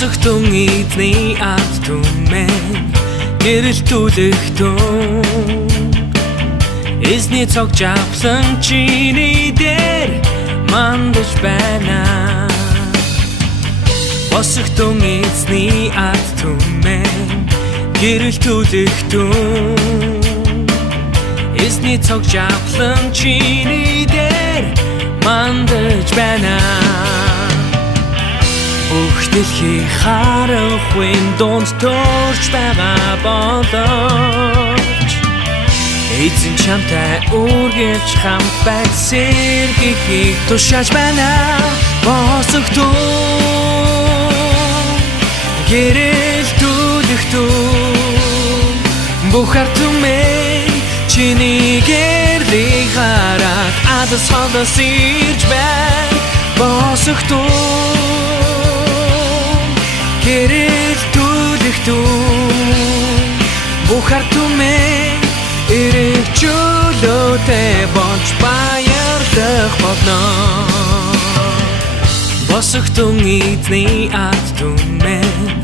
Босогдсон эзний ард түмэн гэрэлтүүлэх дүн эзний цогж авсан чиний дээр мандаж байна. Босогдсон эзний ард түмэн гэрэлтүүлэх дүн эзний цогж авсан чиний дээр мандаж байна. Бүх дэлхий харанхуйн дунд төрж байгаа боловч эзэн чамтай үргэлж хамт байх сэргийхийг тушааж байна. Босогдсон гэрэлтүүлэх дүн бүх ард түмэн чиний гэрлийг хараад адас хоолоос ирж байна. Босогдсон гэрэлтүүлэх дүн бүх ард түмэн эрэг чөлөөтэй болж баярлах болно. Босогдсон эзний ард түмэн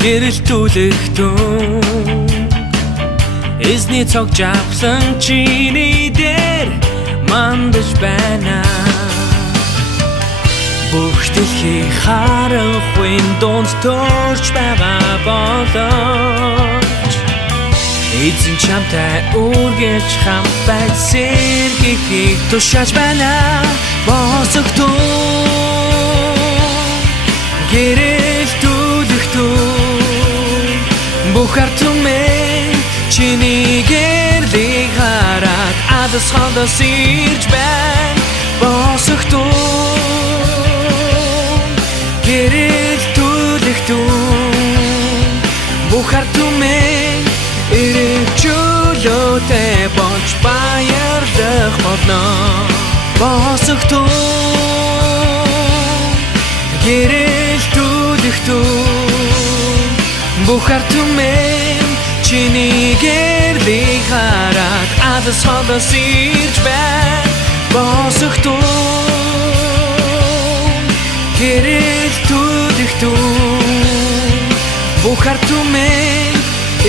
гэрэлтүүлэх дүн эзний цогж авсан чиний дээр мандаж байна. Бүх дэлхий харанхуйн дунд төрж байгаа боловч эзэн чамтай үргэлж хамт байх сэргийхийг тушааж байна. Босогдсон гэрэлтүүлэх дүн бүх ард түмэн чиний гэрлийг хараад адас хоолоос ирж байна. Босогдсон гэрэлтүүлэх дүн бүх ард түмэн эрэг чөлөөтэй болж баярлах болно. Босогдсон гэрэлтүүлэх дүн бүх ард түмэн чиний гэрлийг хараад адас хоолоос ирж байна. Босогдсон гэрэлтүүлэх дүн бүх ард түмэн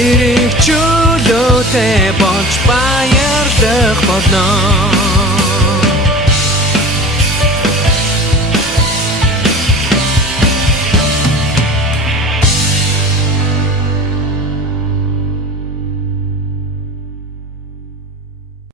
эрэг чөлөөтэй болж баярлах болно.